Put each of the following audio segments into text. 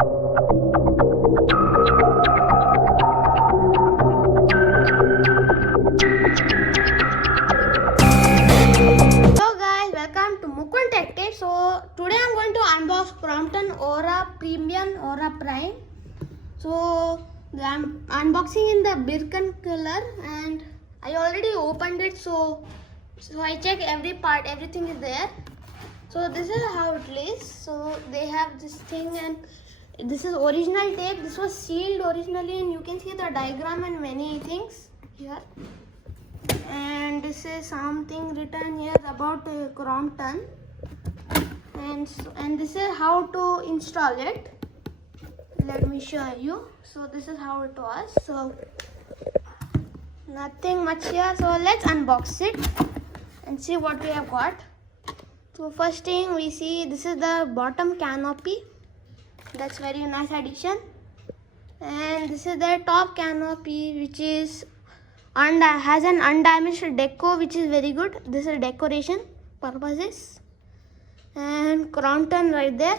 So today I'm going to unbox Crompton Aura Premium Aura Prime. So I'm unboxing in the birken color and I already opened it, so I check every part, everything is there. So this is how it is. So they have this thing and this is original tape. This was sealed originally and you can see the diagram and many things here. And this is something written here about Crompton. And this is how to install it. Let me show you. So this is how it was. So nothing much here. So let's unbox it and see what we have got. So first thing we see, this is the bottom canopy. That's very nice addition. And this is the top canopy, which is has an undamaged deco, which is very good. This is decoration purposes. And Crompton right there.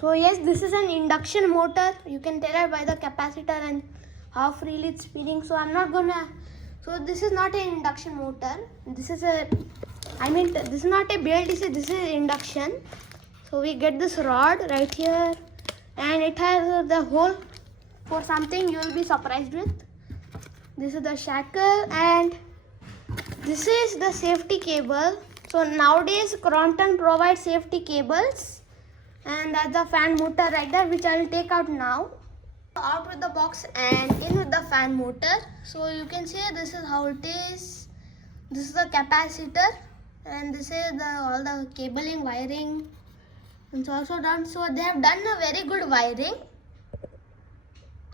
So yes, this is an induction motor. You can tell it by the capacitor and how freely it's spinning. So I'm not gonna. So this is not an induction motor. This is a. This is not a BLDC. This is induction. So we get this rod right here, and it has the hole for something you will be surprised with. This is the shackle, and this is the safety cable. So nowadays Crompton provides safety cables, and that's the fan motor right there, which I will take out now. Out with the box and in with the fan motor. So you can see this is how it is. This is the capacitor, and this is all the cabling, wiring. It's also done. So they have done a very good wiring.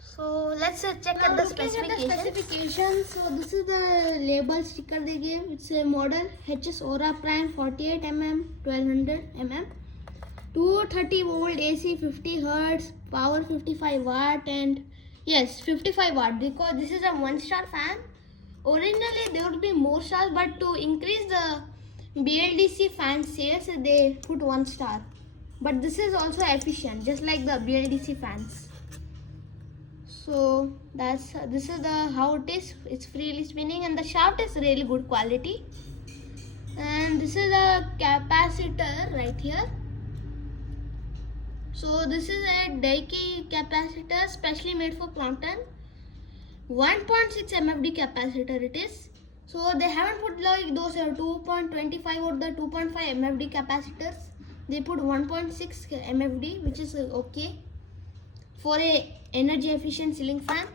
So let's check out the specifications. So this is the label sticker they gave. It's a model HS Aura Prime 48 mm 1200 mm 230 volt AC 50 Hz power 55 watt and yes 55 watt because this is a 1-star fan. Originally there would be more stars, but to increase the BLDC fan sales they put 1 star. But this is also efficient, just like the BLDC fans. So this is how it is. It's freely spinning and the shaft is really good quality. And this is a capacitor right here. So this is a Daiki capacitor specially made for Crompton. 1.6 MFD capacitor it is. So they haven't put like those 2.25 or the 2.5 MFD capacitors. They put 1.6 MFD, which is okay for a energy efficient ceiling fan.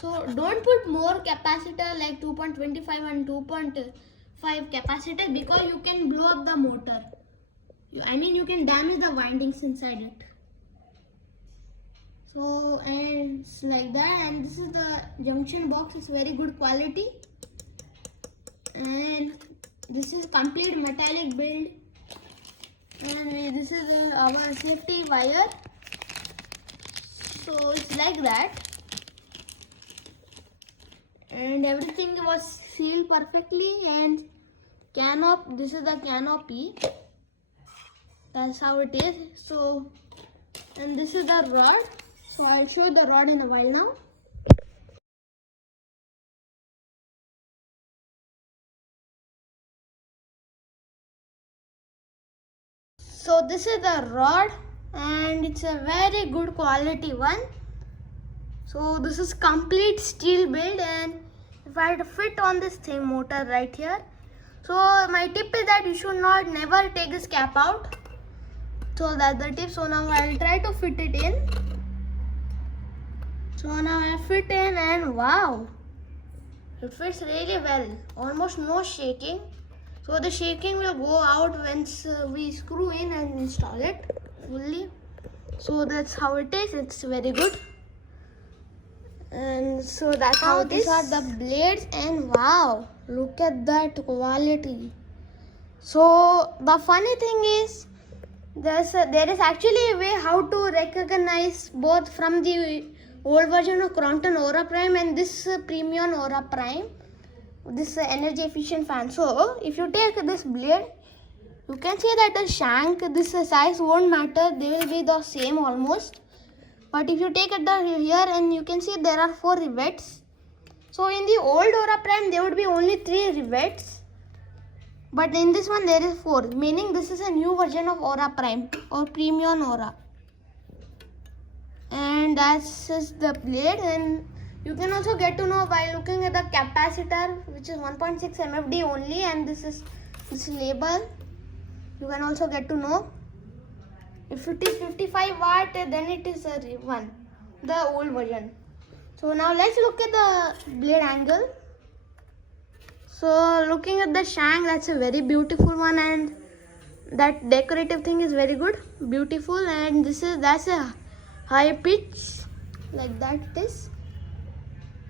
So don't put more capacitor like 2.25 and 2.5 capacitor because you can blow up the motor. You can damage the windings inside it. So and it's like that, and this is the junction box. It's very good quality, and this is complete metallic build, and this is our safety wire. So it's like that, and everything was sealed perfectly. And this is the canopy. That's how it is. So, and this is the rod. So I'll show the rod in a while now. So this is the rod, and it's a very good quality one. So this is complete steel build, and if I had to fit on this thing motor right here. So my tip is that you should never take this cap out. So that's the tip. So now I'll try to fit it in. So now I fit in, and wow, it fits really well. Almost no shaking. So the shaking will go out once we screw in and install it fully. So that's how it is. It's very good. And so that's how these are the blades, and wow, look at that quality. So the funny thing is there is actually a way how to recognize both from the old version of Crompton Aura Prime and this premium Aura Prime, this energy efficient fan. So if you take this blade, you can see that the shank, this size won't matter. They will be the same almost. But if you take it here, and you can see there are 4 rivets. So in the old Aura Prime there would be only 3 rivets, but in this one there is 4, meaning this is a new version of Aura Prime or Premion Aura. And that's just the blade. And you can also get to know by looking at the capacitor, which is 1.6 MFD only, and this is this label. You can also get to know if it is 55 watt, then it is a one, the old version. So now let's look at the blade angle. So looking at the shank, that's a very beautiful one, and that decorative thing is very good, beautiful. And that's a high pitch, like that it is.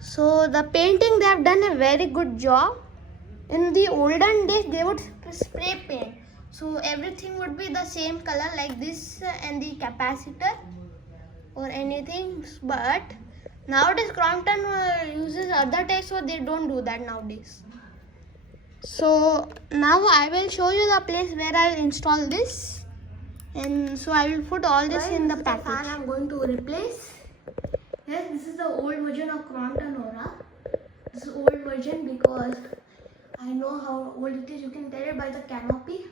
So the painting, they have done a very good job. In the olden days they would spray paint, so everything would be the same color like this and the capacitor or anything. But nowadays Crompton uses other types, so they don't do that nowadays. So now I will show you the place where I will install this, and so I will put all this in the package. The fan I am going to replace. Yes, this is the old version of Crompton Aura. This is old version because I know how old it is. You can tell it by the canopy.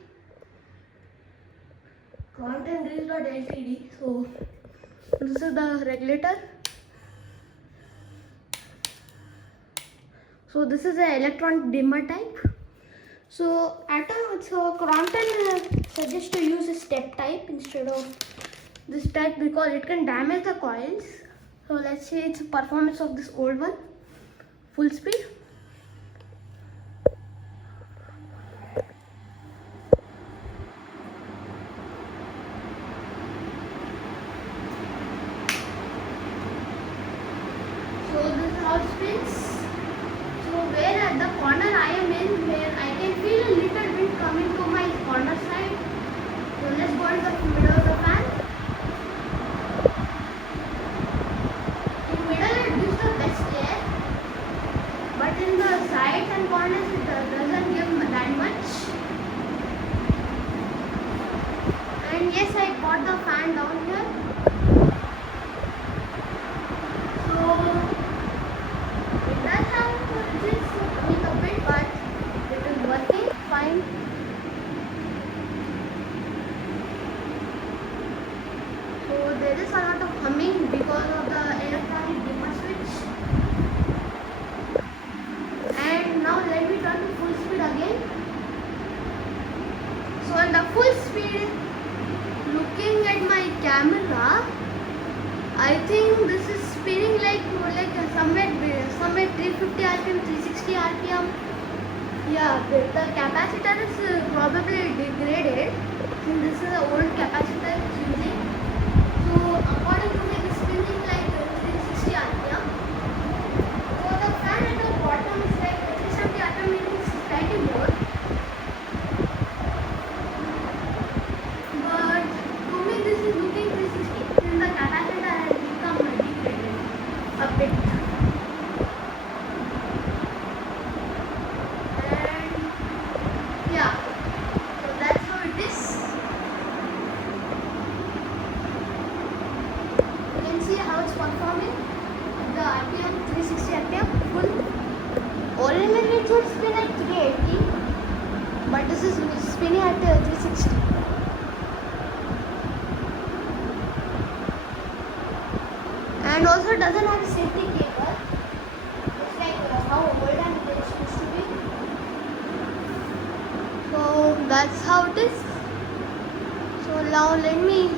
Crompton released LTD. So this is the regulator. So this is an electron dimmer type. So Crompton suggests to use a step type instead of this type because it can damage the coils. So let's see its performance of this old one. Full speed. So this is how it spins. So where at the corner I am in, where I can feel a little wind coming to my corner side. So let's go to the middle of the fan. In middle it gives the best air, but in the sides and corners it doesn't give that much. And yes, I got the fan down here. There is a lot of humming because of the electronic dimmer switch. And now let me turn to full speed again. So in the full speed, looking at my camera, I think this is spinning like somewhere 350 RPM, 360 RPM. Yeah, the capacitor is probably degraded. And this is an old capacitor it's using. So according to me, it is spinning like 360 RPM. So the fan at the bottom is like 370 RPM, meaning slightly more. But to me, this is looking 360. Since the capacitor has become degraded a bit. And yeah, so that's how it is. See how it's performing. The RPM 360 RPM full. Ordinarily it should spin at 380, but this is spinning at 360. And also it doesn't have a safety cable. It's like how old and it used to be. So that's how it is. So now let me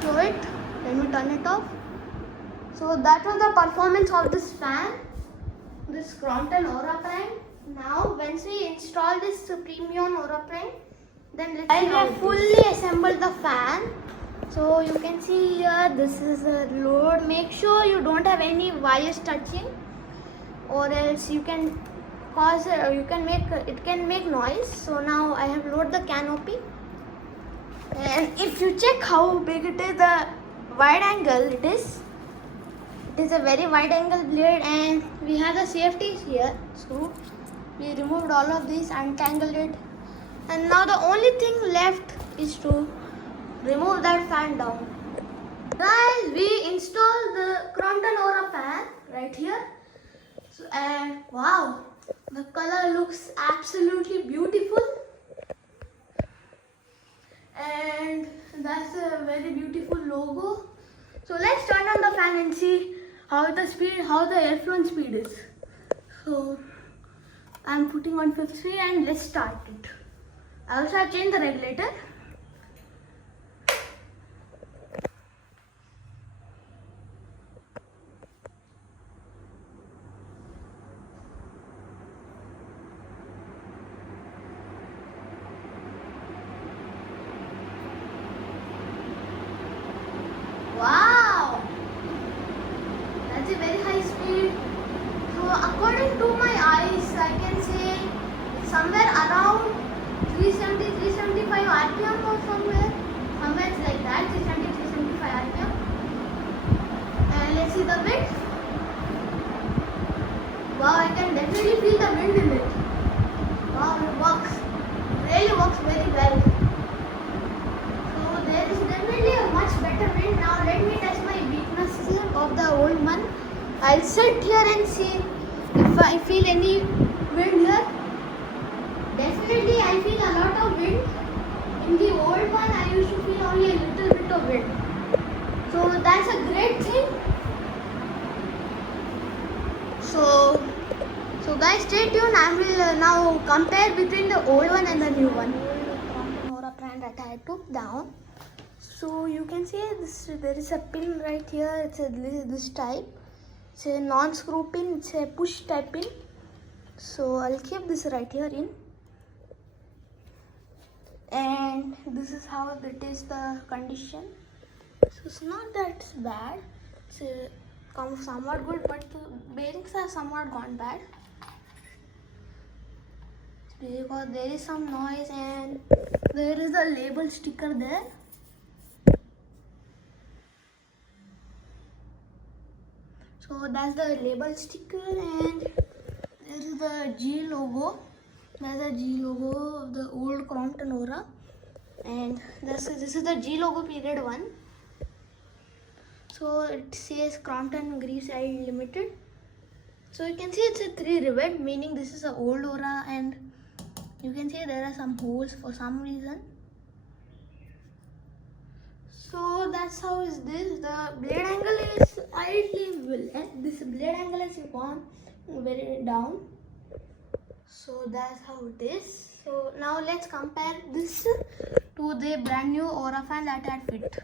show it. Let me turn it off. So that was the performance of this fan, this Crompton Aura Prime. Now once we install this premium Aura Prime, then let's see. I have fully assembled the fan. So you can see here, this is a load. Make sure you don't have any wires touching, or else you can cause it can make noise. So now I have loaded the canopy, and if you check how big it is, the wide angle it is. It is a very wide angle blade, and we have the safeties here. So we removed all of these, untangled it, and now the only thing left is to remove that fan down. Guys, we installed Crompton Aura fan right here. So, and wow, the color looks absolutely beautiful. And that's a very beautiful logo. So let's turn on the fan and see how the airflow speed is. So I'm putting on 5th speed and let's start it. I also have changed the regulator. Wow, that's a very high speed. So according to my eyes, I can say somewhere around 370, 375 RPM or somewhere it's like that, 370, 375 RPM. And let's see the wind. Wow, I can definitely feel the wind in it. Wow, it works. It really works very well. So there is definitely a much better wind. Now let me test my weaknesses of the old one. I'll sit here and see if I feel any wind here. Definitely I feel a lot of wind. In the old one I used to feel only a little bit of wind. So that's a great thing. So guys, stay tuned. I will now compare between the old one and the new one. Aura brand that I took down. So you can see this. There is a pin right here. It's this type. It's a non-screw pin. It's a push type pin. So I'll keep this right here in. And this is how it is the condition. So it's not that bad. It's somewhat good, but the bearings are somewhat gone bad. Because there is some noise and there is a label sticker there. So that's the label sticker, and there is the G logo. That's the G logo of the old Crompton Aura, and this is the G logo period 1. So it says Crompton Greaveside Limited. So you can see it's a 3 rivet, meaning this is an old Aura, and you can see there are some holes for some reason. So that's how is this. The blade angle is slightly this blade angle is gone very down. So that's how it is. So now let's compare this to the brand new Aura fan that I had fit.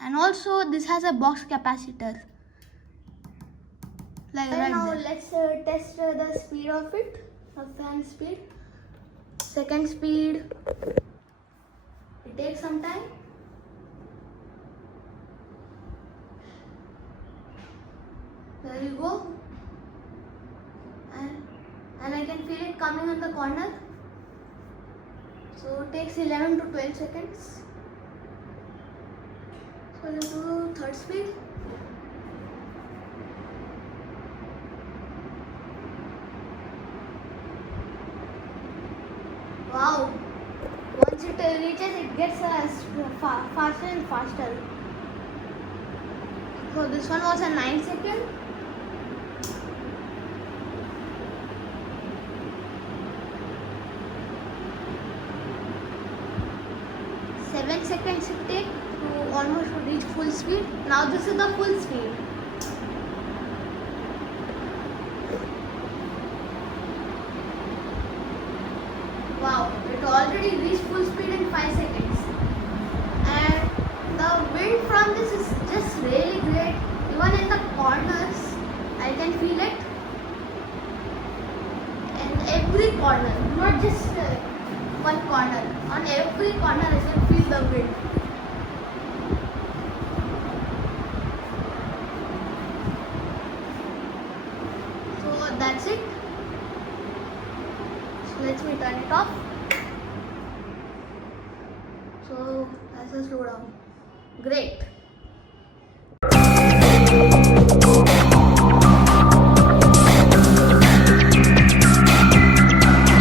And also this has a box capacitor. Like right now there. Let's test the speed of it. The fan speed. Second speed. It takes some time. There you go. And I can feel it coming in the corner. So it takes 11 to 12 seconds. So let's do third speed. Wow. Once it reaches, it gets faster and faster. So this one was a 9 second. Seconds it takes to almost reach full speed. Now this is the full speed. Wow, it already reached full speed in 5 seconds. And the wind from this is just really great. Even in the corners, I can feel it. And every corner, not just one corner. On every corner I can feel the wind. So that's it. So let me turn it off. So that's a slow down. Great.